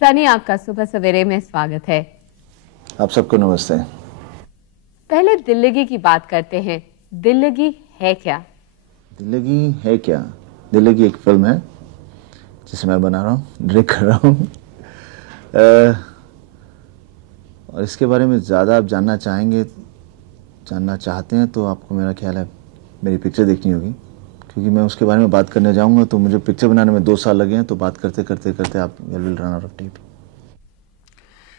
सनी, आपका सुबह सवेरे में स्वागत है। आप सबको नमस्ते। पहले दिल्लगी की बात करते हैं। दिल्लगी है क्या? दिल्लगी है क्या? दिल्लगी एक फिल्म है जिसे मैं बना रहा हूँ, डायरेक्ट कर रहा हूँ। और इसके बारे में ज़्यादा आप जानना चाहते हैं तो आपको मेरा ख्याल है मेरी पिक्चर देखनी होगी, क्योंकि मैं उसके बारे में बात करने जाऊँगा तो मुझे पिक्चर बनाने में 2 साल लगे हैं, तो बात करते करते आप will run out of tape.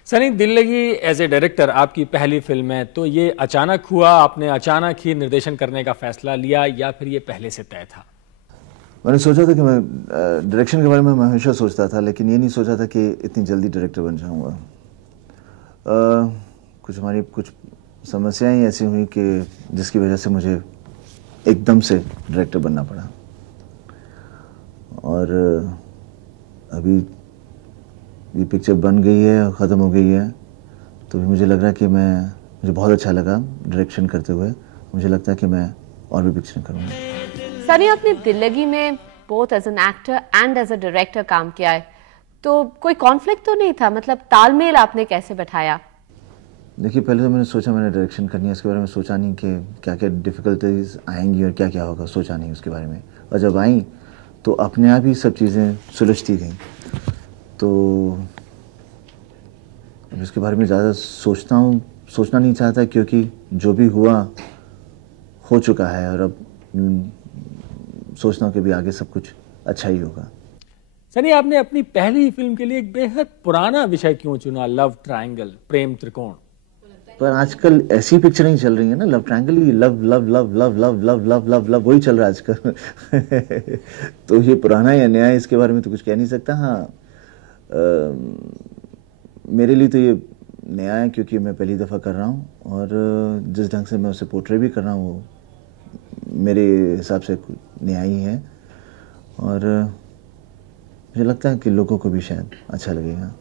Sunny, Dillagi as a director आपकी पहली फिल्म है, तो ये अचानक हुआ, आपने अचानक ही निर्देशन करने का फैसला लिया या फिर ये पहले से तय था? मैंने सोचा था कि मैं डायरेक्शन के बारे में मैं हमेशा सोचता था, लेकिन ये नहीं सोचा था कि इतनी जल्दी डायरेक्टर बन जाऊंगा। कुछ समस्याएं ऐसी हुई कि जिसकी वजह से मुझे एकदम से डायरेक्टर बनना पड़ा। और अभी ये पिक्चर बन गई है, ख़त्म हो गई है, तो भी मुझे लग रहा है कि मुझे बहुत अच्छा लगा डायरेक्शन करते हुए। मुझे लगता है कि मैं और भी पिक्चर करूँगा। सनी, आपने दिल्लगी में both as an actor and as a director काम किया है, तो कोई कॉन्फ्लिक्ट तो नहीं था? मतलब तालमेल आपने कैसे बैठाया? देखिए, पहले तो मैंने सोचा मैंने डायरेक्शन करनी है, इसके बारे में सोचा नहीं कि क्या क्या डिफ़िकल्टीज आएंगी और क्या क्या होगा, सोचा नहीं उसके बारे में। और जब आई तो अपने आप ही सब चीज़ें सुलझती गई। तो अब इसके बारे में ज़्यादा सोचना नहीं चाहता, क्योंकि जो भी हुआ हो चुका है, और अब सोचता हूँ कि भी आगे सब कुछ अच्छा ही होगा। सनी, आपने अपनी पहली फिल्म के लिए एक बेहद पुराना विषय क्यों चुना, लव ट्रायंगल, प्रेम त्रिकोण? पर आजकल ऐसी पिक्चर नहीं चल रही है ना, लव ट्रायंगल ही love love love love love love love love love वही चल रहा है आजकल। तो ये पुराना या नया है, इसके बारे में तो कुछ कह नहीं सकता। हाँ, मेरे लिए तो ये नया है, क्योंकि मैं पहली दफ़ा कर रहा हूँ, और जिस ढंग से मैं उसे पोर्ट्रे भी कर रहा हूँ वो मेरे हिसाब से नया ही है। और मुझे लगता है कि लोगों को भी शायद अच्छा लगेगा।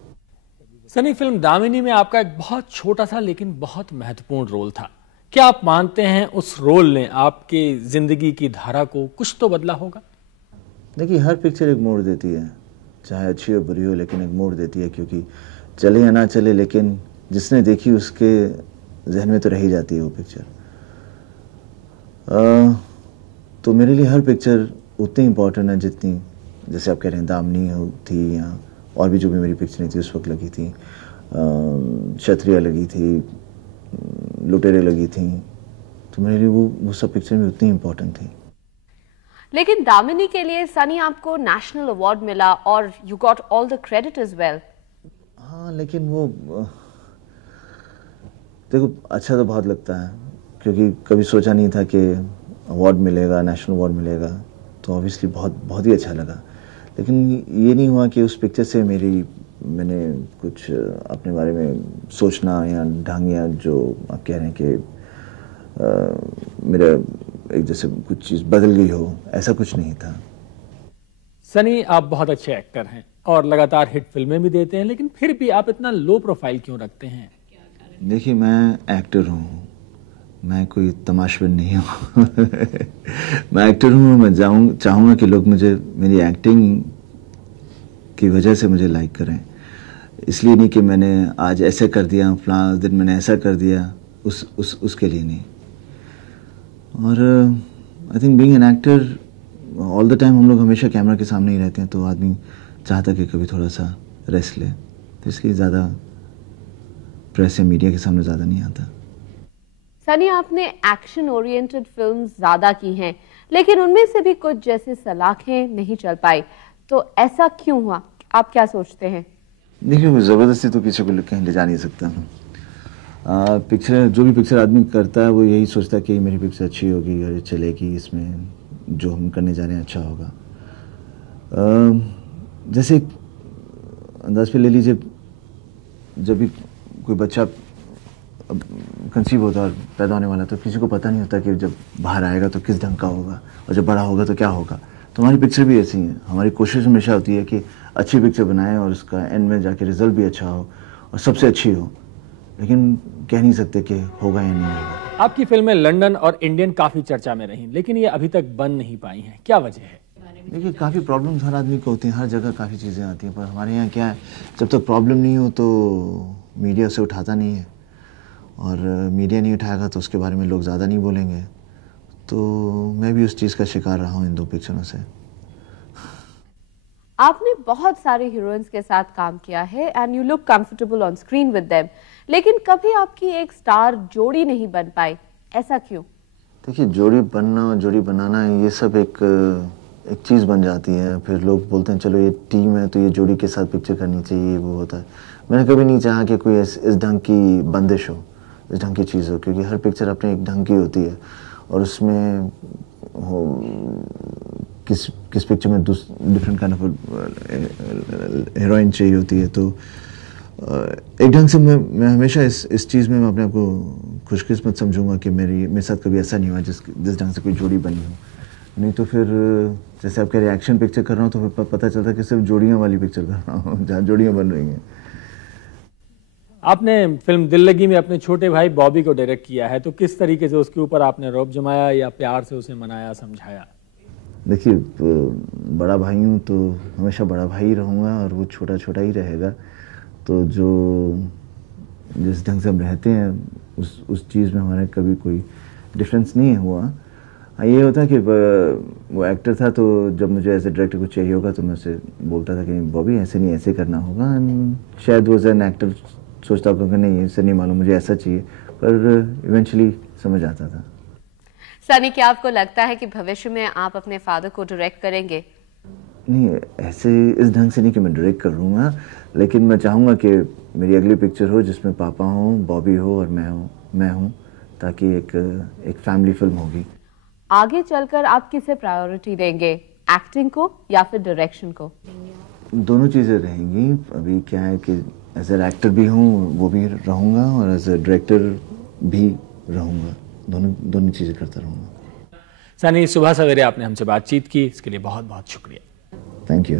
सनी, फिल्म दामिनी में आपका एक बहुत छोटा सा लेकिन बहुत महत्वपूर्ण रोल था। क्या आप मानते हैं उस रोल ने आपके जिंदगी की धारा को कुछ तो बदला होगा? देखिए, हर पिक्चर एक मोड़ देती है, चाहे अच्छी हो बुरी हो, लेकिन एक मोड़ देती है, क्योंकि चले या ना चले, लेकिन जिसने देखी उसके जहन में तो रह ही जाती है वो पिक्चर। तो मेरे लिए हर पिक्चर उतनी इम्पोर्टेंट है जितनी, जैसे आप कह रहे हैं दामिनी थी, या और भी जो भी मेरी पिक्चरें थी उस वक्त लगी थी, क्षत्रिय लगी थी, लुटेरे लगी थी, तो मेरे लिए वो सब पिक्चर भी उतनी इम्पोर्टेंट थी। लेकिन दामिनी के लिए सनी आपको नेशनल अवार्ड मिला और you got all the credit as well. हाँ, लेकिन वो देखो, अच्छा तो बहुत लगता है, क्योंकि कभी सोचा नहीं था कि अवार्ड मिलेगा, नेशनल अवार्ड मिलेगा, तो ऑब्वियसली बहुत ही अच्छा लगा। लेकिन ये नहीं हुआ कि उस पिक्चर से मैंने कुछ अपने बारे में सोचना या ढंग, या जो आप कह रहे हैं कि मेरा एक जैसे कुछ चीज़ बदल गई हो, ऐसा कुछ नहीं था। सनी, आप बहुत अच्छे एक्टर हैं और लगातार हिट फिल्में भी देते हैं, लेकिन फिर भी आप इतना लो प्रोफाइल क्यों रखते हैं? देखिए, मैं एक्टर हूँ, मैं कोई तमाशबिन नहीं हूँ। मैं एक्टर हूँ, मैं चाहूँगा कि लोग मेरी एक्टिंग की वजह से मुझे लाइक करें। इसलिए नहीं कि मैंने आज ऐसे कर दिया, फलां दिन मैंने ऐसा कर दिया, उसके लिए नहीं। और I think being an actor all the time, हम लोग हमेशा कैमरा के सामने ही रहते हैं, तो आदमी चाहता कि कभी थोड़ा सा रेस्ट ले, तो इसलिए ज़्यादा प्रेस या मीडिया के सामने ज़्यादा नहीं आता। सनी, आपने एक्शन ओरिएंटेड फिल्म्स ज़्यादा की हैं, लेकिन उनमें से भी कुछ जैसे सलाखें नहीं चल पाई, तो ऐसा क्यों हुआ? आप क्या सोचते हैं? देखिए, ज़बरदस्ती तो किसी को कहीं ले जा नहीं सकता हूँ। पिक्चर, जो भी पिक्चर आदमी करता है वो यही सोचता है कि मेरी पिक्चर अच्छी होगी और चलेगी, इसमें जो हम करने जा रहे हैं अच्छा होगा। जैसे अंदाज पे ले लीजिए, जब भी कोई बच्चा कंसीव होता है और पैदा होने वाला, तो किसी को पता नहीं होता कि जब बाहर आएगा तो किस ढंग का होगा, और जब बड़ा होगा तो क्या होगा। तो हमारी पिक्चर भी ऐसी हैं। हमारी कोशिश हमेशा होती है कि अच्छी पिक्चर बनाएं और उसका एंड में जाके रिजल्ट भी अच्छा हो और सबसे अच्छी हो, लेकिन कह नहीं सकते कि होगा या नहीं होगा। आपकी फिल्में लंदन और इंडियन काफी चर्चा में रहीं, लेकिन ये अभी तक बन नहीं पाई हैं, क्या वजह है? देखिए काफ़ी प्रॉब्लम्स हर आदमी को होती हैं, हर जगह काफ़ी चीज़ें आती हैं, पर हमारे यहाँ क्या है, जब तक प्रॉब्लम नहीं हो तो मीडिया उसे उठाता नहीं है, और मीडिया नहीं उठाएगा तो उसके बारे में लोग ज़्यादा नहीं बोलेंगे। तो मैं भी उस चीज़ का शिकार रहा हूँ इन 2 पिक्चरों से। आपने बहुत सारे हीरोइंस के साथ काम किया है and you look comfortable on screen with them, लेकिन कभी आपकी एक स्टार जोड़ी नहीं बन पाई, ऐसा क्यों? देखिए जोड़ी बनना और जोड़ी बनाना ये सब एक चीज़ बन जाती है, फिर लोग बोलते हैं चलो ये टीम है तो ये जोड़ी के साथ पिक्चर करनी चाहिए, वो होता है। मैंने कभी नहीं चाहा कि कोई इस ढंग की बंदिश हो, इस ढंग की चीज़ हो, क्योंकि हर पिक्चर अपने एक ढंग की होती है, और उसमें किस पिक्चर में डिफरेंट काइंड ऑफ हीरोइन चाहिए होती है। तो एक ढंग से मैं हमेशा इस चीज़ में मैं अपने आप को खुशकिस्मत समझूंगा कि मेरे साथ कभी ऐसा नहीं हुआ जिस ढंग से कोई जोड़ी बनी हो। नहीं तो फिर जैसे आपके रिएक्शन पिक्चर कर रहा हूँ तो फिर पता चलता है कि सिर्फ जोड़ियाँ वाली पिक्चर कर रहा हूँ जहाँ जोड़ियाँ बन रही हैं। आपने फिल्म दिल लगी में अपने छोटे भाई बॉबी को डायरेक्ट किया है, तो किस तरीके से उसके ऊपर आपने रौब जमाया या प्यार से उसे मनाया समझाया? देखिए बड़ा भाई हूँ तो हमेशा बड़ा भाई ही रहूँगा, और वो छोटा छोटा ही रहेगा। तो जिस ढंग से हम रहते हैं उस चीज़ में हमारे कभी कोई डिफरेंस नहीं हुआ। हाँ ये होता है कि वो एक्टर था, तो जब मुझे ऐसे डायरेक्टर को चाहिए होगा तो मैं उसे बोलता था कि बॉबी ऐसे नहीं, ऐसे करना होगा। शायद वो एन एक्टर सोचता होगा कि नहीं इससे नहीं मालूम, मुझे ऐसा चाहिए, पर इवेंचुअली समझ आता था। सनी, क्या आपको लगता है कि भविष्य में आप अपने फादर को डायरेक्ट करेंगे? नहीं, ऐसे इस ढंग से नहीं कि मैं डायरेक्ट कर लूँगा, लेकिन मैं चाहूँगा कि मेरी अगली पिक्चर हो जिसमें पापा हो, बॉबी हो और मैं हूँ, ताकि एक फैमिली फिल्म होगी। आगे चलकर आप किसे प्रायोरिटी देंगे, एक्टिंग को या फिर डायरेक्शन को? दोनों चीज़ें रहेंगी। अभी क्या है कि एज ए एक्टर भी हूँ, वो भी रहूँगा, और एज ए डायरेक्टर भी रहूँगा। दोनों चीज़ें करता रहूँगा। सनी, सुबह सवेरे आपने हमसे बातचीत की, इसके लिए बहुत बहुत शुक्रिया। Thank you.